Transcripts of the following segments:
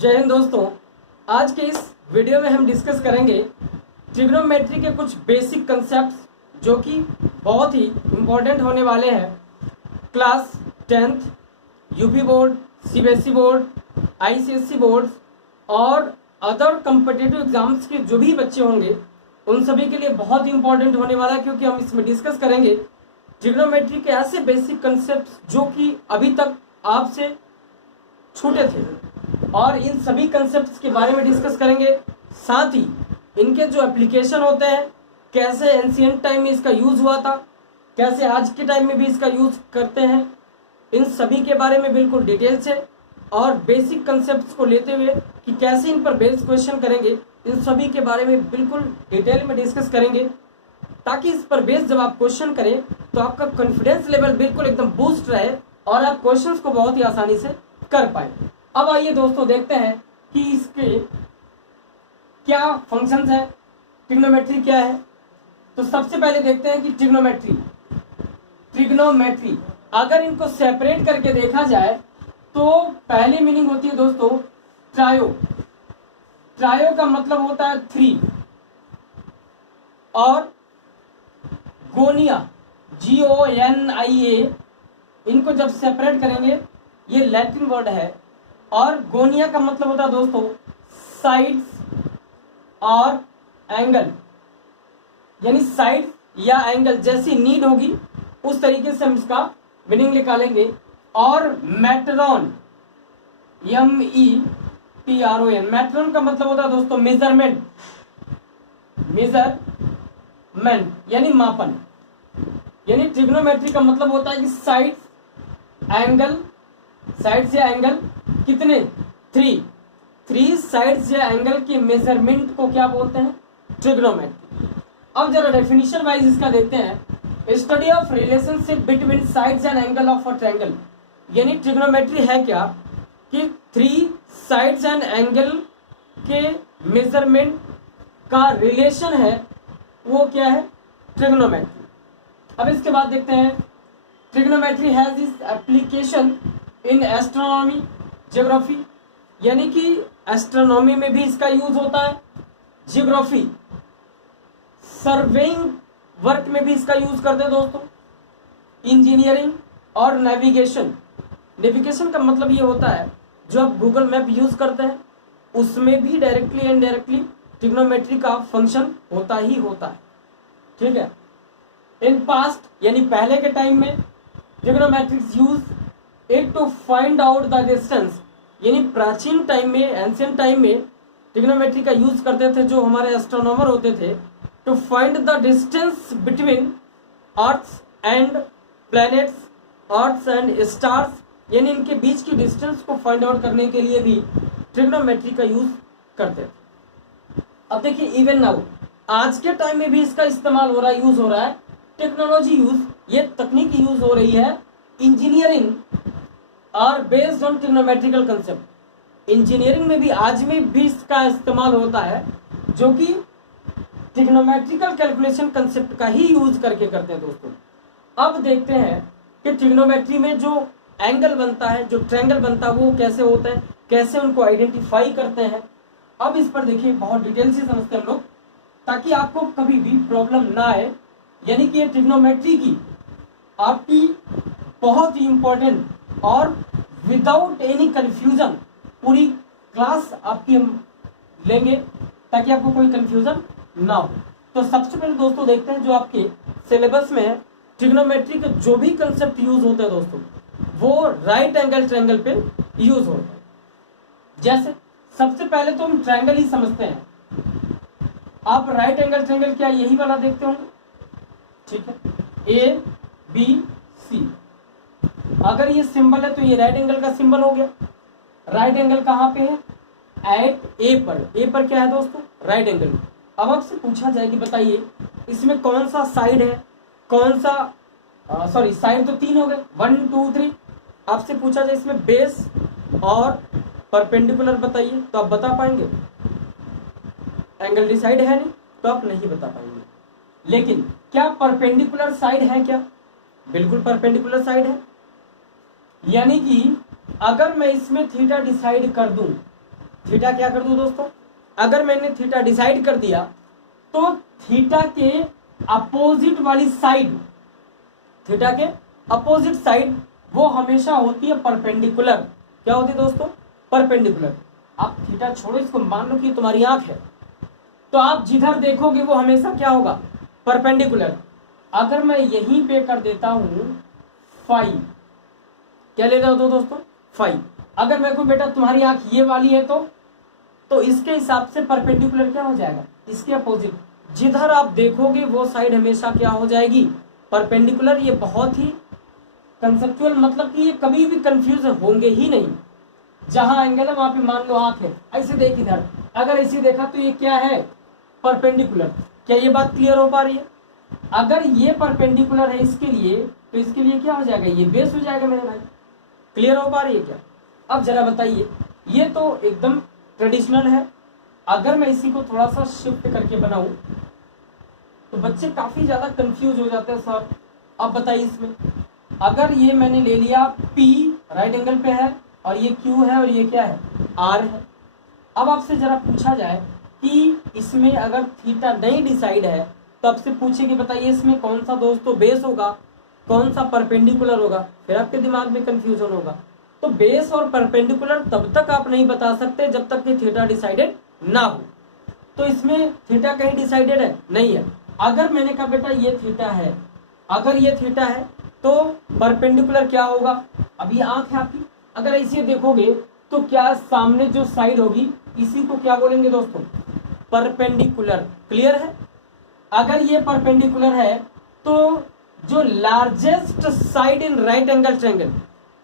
जय हिंद दोस्तों। आज के इस वीडियो में हम डिस्कस करेंगे ट्रिग्नोमेट्री के कुछ बेसिक कंसेप्ट जो कि बहुत ही इम्पोर्टेंट होने वाले हैं class 10th, UP board, CBSE board, ICSE board और अदर कम्पिटिटिव एग्जाम्स के जो भी बच्चे होंगे उन सभी के लिए बहुत ही इंपॉर्टेंट होने वाला है, क्योंकि हम इसमें डिस्कस करेंगे ट्रिग्नोमेट्री के ऐसे बेसिक कंसेप्ट जो कि अभी तक आपसे छूटे थे और इन सभी कंसेप्ट्स के बारे में डिस्कस करेंगे। साथ ही इनके जो एप्लीकेशन होते हैं, कैसे एंशिएंट टाइम में इसका यूज हुआ था, कैसे आज के टाइम में भी इसका यूज करते हैं, इन सभी के बारे में बिल्कुल डिटेल से और बेसिक कंसेप्ट्स को लेते हुए कि कैसे इन पर बेस्ड क्वेश्चन करेंगे, इन सभी के बारे में बिल्कुल डिटेल में डिस्कस करेंगे, ताकि इस पर बेस्ड जब आप क्वेश्चन करें तो आपका कॉन्फिडेंस लेवल बिल्कुल एकदम बूस्ट रहे और आप क्वेश्चंस को बहुत ही आसानी से कर पाए। अब आइए दोस्तों देखते हैं कि इसके क्या फंक्शंस है, ट्रिग्नोमेट्री क्या है। तो सबसे पहले देखते हैं कि ट्रिग्नोमेट्री अगर इनको सेपरेट करके देखा जाए तो पहली मीनिंग होती है दोस्तों ट्रायो का मतलब होता है 3 और गोनिया GONIA इनको जब सेपरेट करेंगे ये लैटिन वर्ड है और गोनिया का मतलब होता है दोस्तों साइड्स और एंगल, यानी साइड या एंगल जैसी नीड होगी उस तरीके से हम इसका मीनिंग निकालेंगे। और मेट्रॉन METRON मेट्रॉन का मतलब होता है दोस्तों मेजरमेंट यानी मापन, यानी ट्रिग्नोमेट्री का मतलब होता है कि साइड या एंगल कितने 3 साइड्स या एंगल के मेजरमेंट को क्या बोलते हैं, ट्रिग्नोमेट्री। अब जरा डेफिनेशन वाइज इसका देखते हैं, study of relationship between sides and angle of a triangle. यानी ट्रिग्नोमेट्री है क्या कि 3 साइड्स एंड एंगल के मेजरमेंट का रिलेशन है, वो क्या है, ट्रिग्नोमेट्री। अब इसके बाद देखते हैं trigonometry has is application in astronomy geography, यानी कि एस्ट्रोनॉमी में भी इसका यूज होता है, ज्योग्राफी सर्वेइंग वर्क में भी इसका यूज करते हैं दोस्तों, इंजीनियरिंग और नेविगेशन का मतलब ये होता है जो आप गूगल मैप यूज करते हैं उसमें भी डायरेक्टली एंड इनडायरेक्टली ट्रिग्नोमेट्री का फंक्शन होता ही होता है, ठीक है। इन पास्ट यानी पहले के टाइम में trigonometrics use it to find out the distance, यानी प्राचीन टाइम में एंशिएंट टाइम में ट्रिग्नोमेट्री का यूज करते थे जो हमारे एस्ट्रोनॉमर होते थे, to find the distance between earth and planets, earth and stars, यानी इनके बीच की डिस्टेंस को फाइंड आउट करने के लिए भी ट्रिग्नोमेट्री का यूज करते थे। अब देखिए इवन नाउ आज के टाइम में भी इसका इस्तेमाल हो रहा है, यूज हो रहा है, टेक्नोलॉजी यूज, ये तकनीक यूज हो रही है। Engineering are based on trigonometrical concept, engineering में भी आज में भी इसका इस्तेमाल होता है जो कि ट्रिग्नोमेट्रिकल कैलकुलेशन कंसेप्ट का ही यूज करके करते हैं दोस्तों। अब देखते हैं कि ट्रिग्नोमेट्री में जो एंगल बनता है, जो ट्रायंगल बनता है, वो कैसे होता है, कैसे उनको आइडेंटिफाई करते हैं। अब इस पर देखिए बहुत डिटेल से समझते हैं हम लोग, ताकि आपको कभी भी प्रॉब्लम ना आए। यानी कि ये ट्रिग्नोमेट्री की आपकी बहुत ही इंपॉर्टेंट और विदाउट एनी कंफ्यूजन पूरी क्लास आपकी हम लेंगे ताकि आपको कोई कंफ्यूजन ना हो। तो सबसे पहले दोस्तों देखते हैं जो आपके सिलेबस में है, ट्रिग्नोमेट्री के जो भी कंसेप्ट यूज होते हैं दोस्तों वो राइट एंगल ट्रायंगल पे यूज होता है। जैसे सबसे पहले तो हम ट्रायंगल ही समझते हैं। आप राइट एंगल ट्रायंगल क्या यही वाला देखते होंगे, ठीक है, ABC। अगर ये सिंबल है तो ये राइट एंगल का सिंबल हो गया। राइट एंगल कहाँ पे है, एट A पर। A पर क्या है दोस्तों, राइट एंगल। अब आपसे पूछा जाए कि बताइए इसमें कौन सा साइड है, कौन सा साइड तो 3 हो गए, 1 2 3। आपसे पूछा जाए इसमें बेस और परपेंडिकुलर बताइए तो आप बता पाएंगे, एंगल डिसाइड है नहीं तो आप नहीं बता पाएंगे। लेकिन क्या परपेंडिकुलर साइड है क्या, बिल्कुल परपेंडिकुलर साइड है। यानी कि अगर मैं इसमें थीटा डिसाइड कर दूं थीटा क्या कर दूं दोस्तों, अगर मैंने थीटा डिसाइड कर दिया तो थीटा के अपोजिट वाली साइड, थीटा के अपोजिट साइड वो हमेशा होती है परपेंडिकुलर। क्या होती है दोस्तों, परपेंडिकुलर। आप थीटा छोड़ो, इसको मान लो कि तुम्हारी आंख है, तो आप जिधर देखोगे वो हमेशा क्या होगा, परपेंडिकुलर। अगर मैं यहीं पे कर देता हूं फाइव, क्या ले रहे हो दोस्तों, फाइव। अगर मैं को बेटा तुम्हारी आंख ये वाली है तो इसके हिसाब से परपेंडिकुलर क्या हो जाएगा, इसके अपोजिट। जिधर आप देखोगे वो साइड हमेशा क्या हो जाएगी, परपेंडिकुलर। ये बहुत ही कंसेप्चुअल, मतलब कि ये कभी भी कंफ्यूज होंगे ही नहीं। जहां एंगल है वहां पे मान लो आंख है, ऐसे देख इधर, अगर ऐसे देखा तो ये क्या है, परपेंडिकुलर। क्या ये बात क्लियर हो पा रही है? अगर ये परपेंडिकुलर है इसके लिए, तो इसके लिए क्या हो जाएगा, ये बेस हो जाएगा मेरे भाई। क्लियर हो पा रही है क्या? अब जरा बताइए, ये तो एकदम ट्रेडिशनल है। अगर मैं इसी को थोड़ा सा शिफ्ट करके बनाऊं तो बच्चे काफी ज्यादा कंफ्यूज हो जाते हैं सर। अब बताइए, इसमें अगर ये मैंने ले लिया P राइट एंगल पे है और ये Q है और ये क्या है, R है। अब आपसे जरा पूछा जाए कि इसमें अगर थीटा नहीं डिसाइड है तो आपसे पूछे कि बताइए इसमें कौन सा दोस्तों बेस होगा, कौन सा परपेंडिकुलर होगा, फिर आपके दिमाग में कंफ्यूजन होगा। तो बेस और परपेंडिकुलर तब तक आप नहीं बता सकते जब तक कि थीटा डिसाइडेड ना हो। तो इसमें थीटा कहीं डिसाइडेड है, नहीं है। अगर मैंने कहा बेटा ये थीटा है, अगर ये थीटा है तो परपेंडिकुलर क्या होगा, अब ये आंख है आपकी, अगर ऐसे देखोगे तो क्या सामने जो साइड होगी इसी को क्या बोलेंगे दोस्तों, परपेंडिकुलर। क्लियर है? अगर ये परपेंडिकुलर है तो जो largest side in right angle triangle,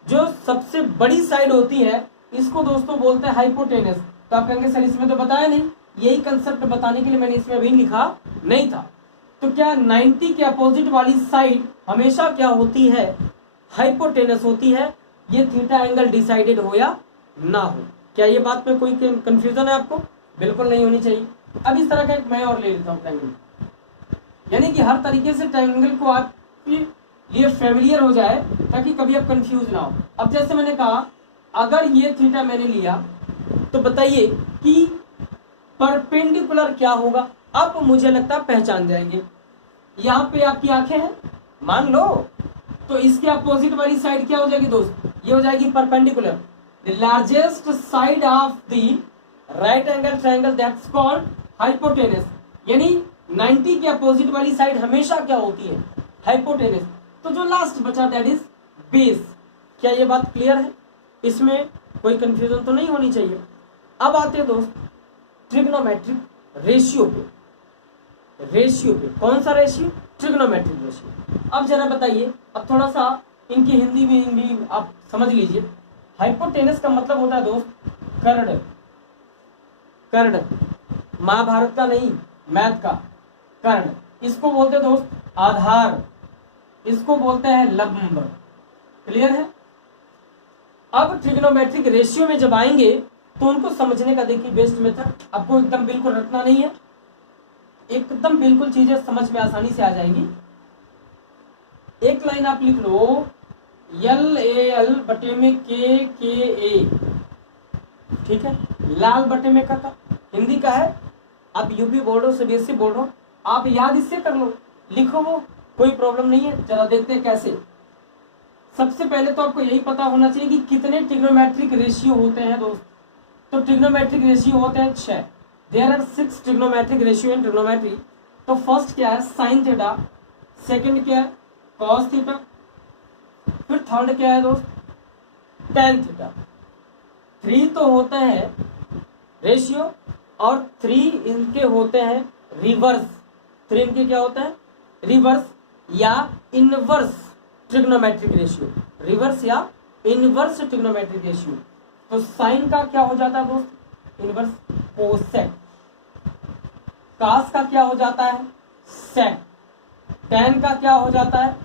जो सबसे बड़ी साइड होती है, इसको दोस्तों बोलते हैं हाइपोटेनस। तो आप कहेंगे सर इसमें तो बताया नहीं, यही कंसेप्ट बताने के लिए मैंने इसमें अभी लिखा नहीं था। तो क्या 90 के अपोजिट वाली साइड हमेशा क्या होती है, हाइपोटेनस होती है, ये थीटा एंगल डिसाइडेड हो या ना हो। क्या ये बात में कोई कंफ्यूजन है आपको? बिल्कुल नहीं होनी चाहिए। अब इस तरह का एक मैं और ले लेता हूँ ट्रायंगल, यानी कि हर तरीके से ट्रायंगल को आपके लिए फेमिलियर हो जाए ताकि कभी आप कंफ्यूज ना हो। अब जैसे मैंने कहा अगर ये थीटा मैंने लिया तो बताइए कि परपेंडिकुलर क्या होगा। अब मुझे लगता है पहचान जाएंगे। यहाँ पे आपकी आंखें हैं मान लो, तो इसके अपोजिट वाली साइड क्या हो जाएगी दोस्त, ये हो जाएगी perpendicular. The largest side of the right angle triangle that's called hypotenuse. यानी 90 के अपोजिट वाली साइड हमेशा क्या होती है, हाइपोटेनस। तो जो लास्ट बचा दैट इज बेस। क्या ये बात क्लियर है? इसमें कोई कंफ्यूजन तो नहीं होनी चाहिए। अब आते हैं दोस्त ट्रिग्नोमेट्रिक रेशियो पे। रेशियो पे कौन सा रेशियो, ट्रिग्नोमेट्रिक रेशियो। अब जरा बताइए, अब थोड़ा सा इनकी हिंदी में भी आप समझ लीजिए। हाइपोटेनस का मतलब होता है दोस्त कर्ण। कर्ण महाभारत का नहीं, मैथ का कर्ण। इसको बोलते हैं दोस्त आधार, इसको बोलते हैं लंब। क्लियर है? अब ट्रिग्नोमेट्रिक रेशियो में जब आएंगे तो उनको समझने का देखिए बेस्ट मेथड, आपको एकदम बिल्कुल रटना नहीं है, एकदम बिल्कुल चीजें समझ में आसानी से आ जाएंगी। एक लाइन आप लिख लो, एल ए एल बटे में के ए, ठीक है, लाल बटे में का, हिंदी का है। आप यूपी बोर्ड हो, सीबीएसई बोर्ड हो, आप याद इससे कर लो, लिखो वो, कोई प्रॉब्लम नहीं है। जरा देखते हैं कैसे। सबसे पहले तो आपको यही पता होना चाहिए कि कितने ट्रिग्नोमेट्रिक रेशियो होते हैं दोस्त। तो ट्रिग्नोमेट्रिक रेशियो होते हैं 6। There are 6 trigonometric ratio in trigonometry. तो फर्स्ट क्या है साइन थीटा, सेकंड क्या है कॉस थीटा, फिर थर्ड क्या है दोस्त टेन थीटा। 3 तो होता है रेशियो और 3 इनके होते हैं रिवर्स। 3 इनके क्या होता है रिवर्स या इनवर्स ट्रिग्नोमेट्रिक रेशियो, रिवर्स या इनवर्स ट्रिग्नोमेट्रिक रेशियो। तो साइन का क्या हो जाता है दोस्त इनवर्स कोसेक, कास का क्या हो जाता है सेक, टेन का क्या हो जाता है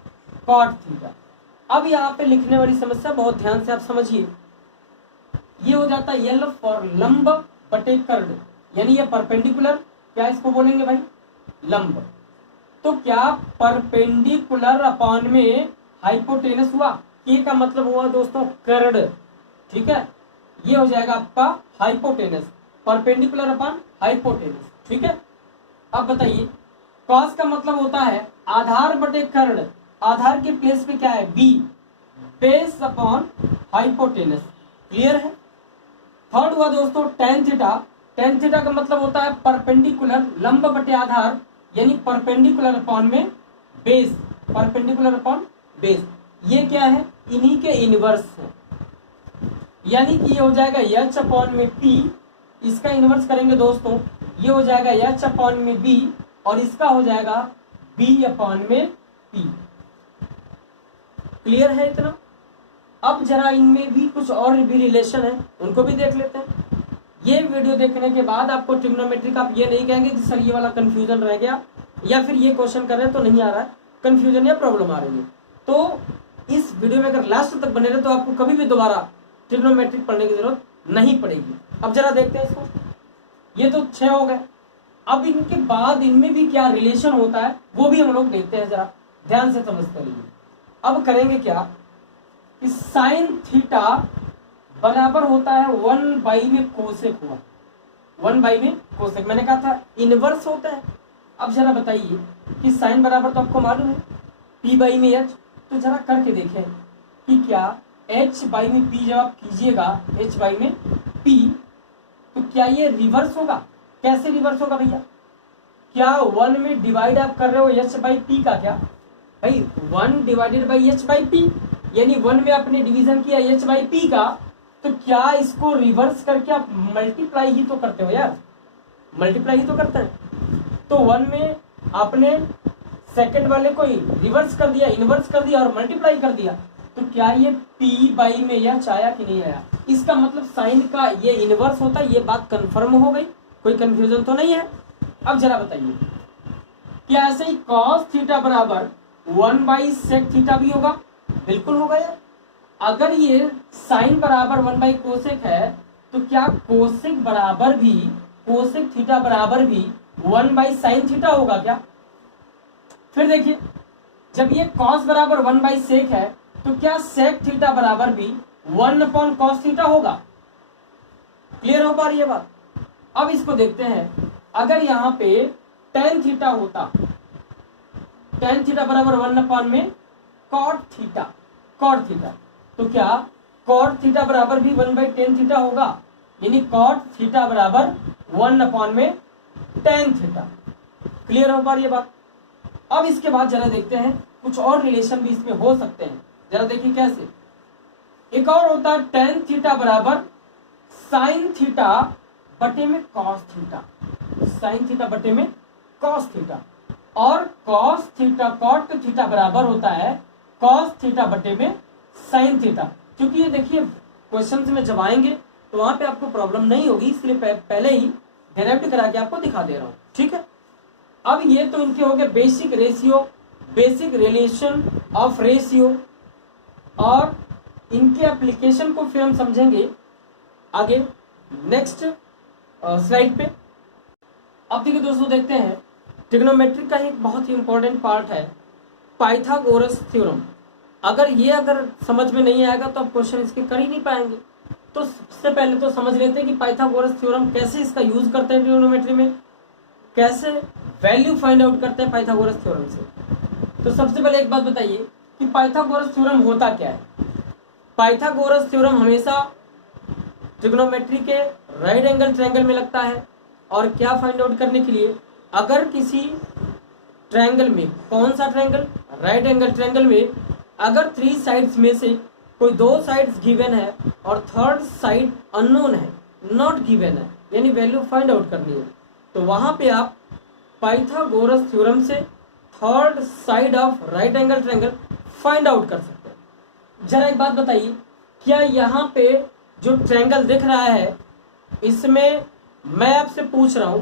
कॉट थीटा। अब यहाँ पे लिखने वाली समस्या बहुत ध्यान से आप समझिए, ये हो जाता है एल फॉर लंब बटे कर्ण, यानी ये परपेंडिकुलर, क्या इसको बोलेंगे भाई लंब। तो क्या परपेंडिकुलर अपॉन में हाइपोटेनस हुआ, के का मतलब हुआ दोस्तों कर्ण, ठीक है। ये हो जाएगा आपका हाइपोटेनस, परपेंडिकुलर अपॉन हाइपोटेनस। ठीक है, अब बताइए कॉस का मतलब होता है आधार बटे कर्ण, आधार के प्लेस पे क्या है B, base upon hypotenuse. Clear है। थर्ड हुआ दोस्तों टेन थीटा, टेन थीटा का मतलब होता है परपेंडिकुलर, लंब बटे आधार, यानी परपेंडिकुलर अपॉन में बेस, परपेंडिकुलर अपॉन बेस। ये क्या है, इन्हीं के इनवर्स है, यानी कि ये हो जाएगा एच अपॉन में पी, इसका इनवर्स करेंगे दोस्तों, ये हो जाएगा एच अपॉन में बी, और इसका हो जाएगा बी अपॉन में पी। क्लियर है इतना। अब जरा इनमें भी कुछ और भी रिलेशन है, उनको भी देख लेते हैं। ये वीडियो देखने के बाद आपको ट्रिग्नोमेट्री का आप ये नहीं कहेंगे कि सर ये वाला कंफ्यूजन रह गया, या फिर ये क्वेश्चन कर रहे हैं तो नहीं आ रहा है, कंफ्यूजन या प्रॉब्लम आ रही है। तो इस वीडियो में अगर लास्ट तक बने रहे तो आपको कभी भी दोबारा ट्रिग्नोमेट्री पढ़ने की जरूरत नहीं पड़ेगी। अब जरा देखते हैं इसको, ये तो 6 हो गए। अब इनके बाद इनमें भी क्या रिलेशन होता है वो भी हम लोग देखते हैं, जरा ध्यान से समझते रहिए। अब करेंगे क्या कि साइन थीटा बराबर होता है 1 में कोसेक हुआ, 1 में कोसेक, मैंने कहा था इनवर्स होता है। अब जरा बताइए कि साइन बराबर तो आपको मालूम है p में h, तो जरा करके देखें कि क्या h में p जब आप कीजिएगा h में p, तो क्या ये रिवर्स होगा। कैसे रिवर्स होगा भैया, क्या 1 में डिवाइड आप कर रहे हो h बाई पी का, क्या भाई 1 divided by h by P, यानी 1 में आपने डिवीजन किया h बाई पी का, तो क्या इसको रिवर्स करके आप मल्टीप्लाई ही तो करते हो यार, मल्टीप्लाई ही तो करते हैं। तो 1 में आपने सेकंड वाले को रिवर्स कर दिया, इनवर्स कर दिया और मल्टीप्लाई कर दिया, तो क्या ये p बाई में यह आया कि नहीं आया। इसका मतलब साइन का ये इनवर्स होता है, ये बात कंफर्म हो गई, कोई कंफ्यूजन तो नहीं है। अब जरा बताइए क्या ऐसे ही कॉस थीटा बराबर 1 सेक थीटा भी होगा, बिल्कुल होगा यार। अगर ये साइन बराबर 1 कोसेक है, तो क्या कोसेक बराबर भी, कोसेक थीटा बराबर भी 1 साइन थीटा होगा क्या। फिर देखिए जब ये कॉस बराबर 1 सेक है, तो क्या सेक थीटा बराबर भी 1 अपॉन कॉस थीटा होगा। क्लियर हो पा रही है बात। अब इसको देखते हैं, अगर यहाँ पे टेन थीटा होता, टेन थीटा बराबर 1 अपॉन में कॉट थीटा, कॉट थीटा, तो क्या कॉट थीटा बराबर भी 1/10 थीटा होगा, यानी कॉट थीटा बराबर 1 अपॉन में टेन थीटा। क्लियर हो पा रही है बात। अब इसके बाद जरा देखते हैं कुछ और रिलेशन भी इसमें हो सकते हैं, जरा देखिए कैसे। एक और होता है टेन थीटा बराबर साइन थीटा बटे में कॉस थीटा, साइन थीटा बटे में कॉस थीटा, और कॉस थीटा कॉट थीटा बराबर होता है कॉस थीटा बटे में साइन थीटा। क्योंकि ये देखिए क्वेश्चंस में जब आएंगे तो वहां पे आपको प्रॉब्लम नहीं होगी, इसलिए पहले ही डेराइव करा के आपको दिखा दे रहा हूं। ठीक है, अब ये तो इनके हो गए basic ratio, basic relation of ratio, और इनके एप्लीकेशन को फिर हम समझेंगे आगे नेक्स्ट स्लाइड पे। अब देखिए दोस्तों देखते हैं ट्रिग्नोमेट्री का एक बहुत ही इंपॉर्टेंट पार्ट है पाइथागोरस थ्योरम। अगर समझ में नहीं आएगा तो आप क्वेश्चन इसके कर ही नहीं पाएंगे। तो सबसे पहले तो समझ लेते हैं कि पाइथागोरस थ्योरम कैसे इसका यूज करते हैं ट्रिग्नोमेट्री में, कैसे वैल्यू फाइंड आउट करते हैं पाइथागोरस थ्योरम से। तो सबसे पहले एक बात बताइए कि पाइथागोरस थ्योरम होता क्या है। पाइथागोरस थ्योरम हमेशा ट्रिग्नोमेट्री के राइट एंगल ट्रायंगल में लगता है, और क्या फाइंड आउट करने के लिए, अगर किसी ट्रायंगल में, कौन सा ट्रायंगल, राइट एंगल ट्रायंगल में अगर 3 साइड्स में से कोई 2 साइड्स गिवन है और थर्ड साइड अननोन है, नॉट गिवन है, यानी वैल्यू फाइंड आउट करनी है, तो वहां पे आप पाइथागोरस थ्योरम से third side of right angle triangle find out कर सकते हैं। जरा एक बात बताइए, क्या यहाँ पे जो ट्रायंगल दिख रहा है इसमें मैं आपसे पूछ रहा हूं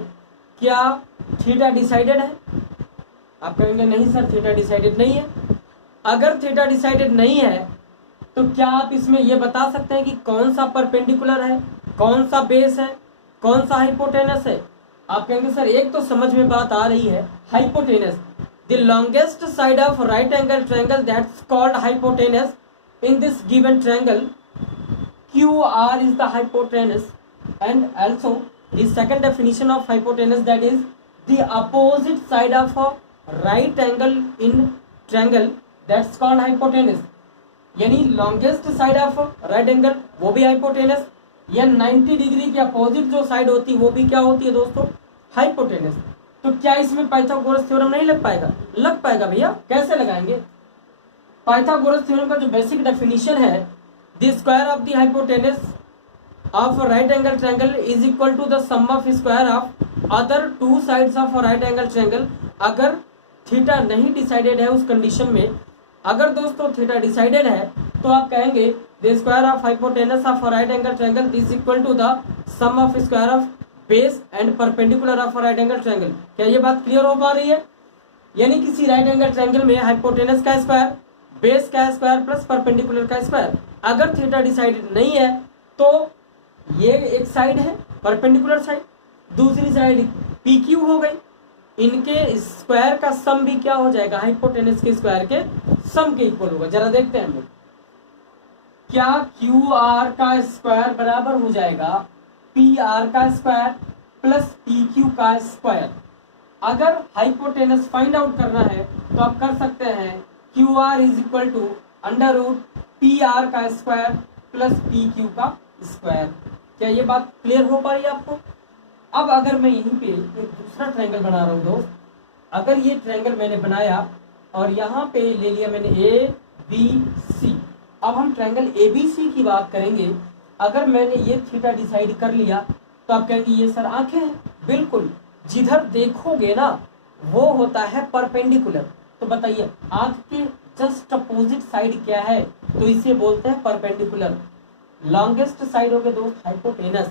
क्या थीटा डिसाइडेड है। आप कहेंगे नहीं सर थीटा डिसाइडेड नहीं है। अगर थीटा डिसाइडेड नहीं है तो क्या आप इसमें यह बता सकते हैं कि कौन सा परपेंडिकुलर है, कौन सा बेस है, कौन सा हाइपोटेनस है। आप कहेंगे सर एक तो समझ में बात आ रही है, hypotenuse, the longest side of right angle triangle that's called hypotenuse in this given triangle QR is the hypotenuse, and also the second definition of hypotenuse, that is the opposite side of a right angle in triangle, that's called hypotenuse. यानी longest side of right angle वो भी hypotenuse, या 90 degree के opposite जो side होती है वो भी क्या होती है दोस्तों, हाइपोटेनस। तो क्या इसमें पाइथागोरस थ्योरम नहीं लग पाएगा? लग पाएगा भैया। कैसे लगाएंगे? पाइथागोरस थ्योरम का जो बेसिक डेफिनेशन है, the square of the hypotenuse of right angle triangle is equal to the sum of square of other two sides of right angle triangle. अगर थीटा नहीं डिसाइडेड है उस कंडीशन में, अगर दोस्तों थीटा डिसाइडेड है तो आप कहेंगे the square of hypotenuse of right angle triangle is equal to the sum of square of base and perpendicular of right angle triangle. क्या ये बात क्लियर हो पा रही है? यानी किसी राइट एंगल ट्रायंगल में हाइपोटेनस का स्क्वायर, बेस का स्क्वायर प्लस परपेंडिकुलर का स्क्वायर, अगर थीटा डिसाइडेड नहीं है तो ये एक साइड है परपेंडिकुलर साइड, दूसरी साइड PQ हो गई, इनके स्क्वायर का सम भी क्या हो जाएगा, हाइपोटेनस के स्क्वायर के सम के इक्वल होगा। जरा देखते हैं हम लोग, क्या QR का स्क्वायर बराबर हो जाएगा PR का स्क्वायर प्लस PQ का स्क्वायर। अगर हाइपोटेनस फाइंड आउट करना है तो आप कर सकते हैं QR is equal to under root PR का स्क्वायर प्लस PQ का स्क्वायर। क्या ये बात क्लियर हो पा रही है आपको? अब अगर मैं यहीं पे एक दूसरा ट्रायंगल बना रहा हूँ दोस्त, अगर ये ट्रायंगल मैंने बनाया और यहाँ पे ले लिया मैंने ABC, अब हम ट्रायंगल ABC की बात करेंगे। अगर मैंने ये थीटा डिसाइड कर लिया तो आप कहेंगे ये सर आंखें हैं। बिल्कुल, जिधर देखोगे ना वो होता है परपेंडिकुलर। तो बताइए आंख के जस्ट अपोजिट साइड क्या है, तो इसे बोलते हैं परपेंडिकुलर। लॉन्गेस्ट साइड हो गई दोस्त हाइपोटेनस,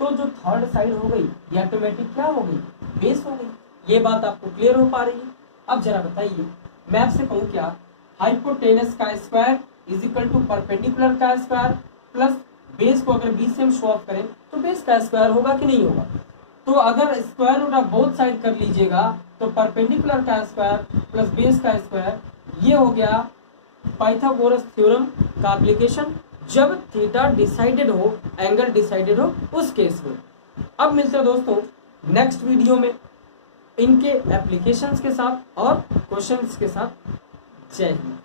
तो जो थर्ड साइड हो गई ये ऑटोमेटिक क्या हो गई, बेस हो गई। ये बात आपको क्लियर हो पा रही है? अब जरा बताइए, मैं आपसे कहूँ क्या, हाइपोटेनस का square is equal to perpendicular का स्क्वायर प्लस बेस को अगर बीच से हम शो ऑफ करें तो बेस का स्क्वायर होगा कि नहीं होगा? तो अगर square root of both side कर लीजिएगा तो परपेंडिकुलर का स्क्वायर प्लस बेस का स्क्वायर, ये हो गया पाइथागोरस थ्योरम का एप्लीकेशन जब थीटा डिसाइडेड हो, एंगल डिसाइडेड हो उस केस में। अब मिलते हैं दोस्तों नेक्स्ट वीडियो में इनके एप्लीकेशंस के साथ और क्वेश्चंस के साथ। जय हिंद।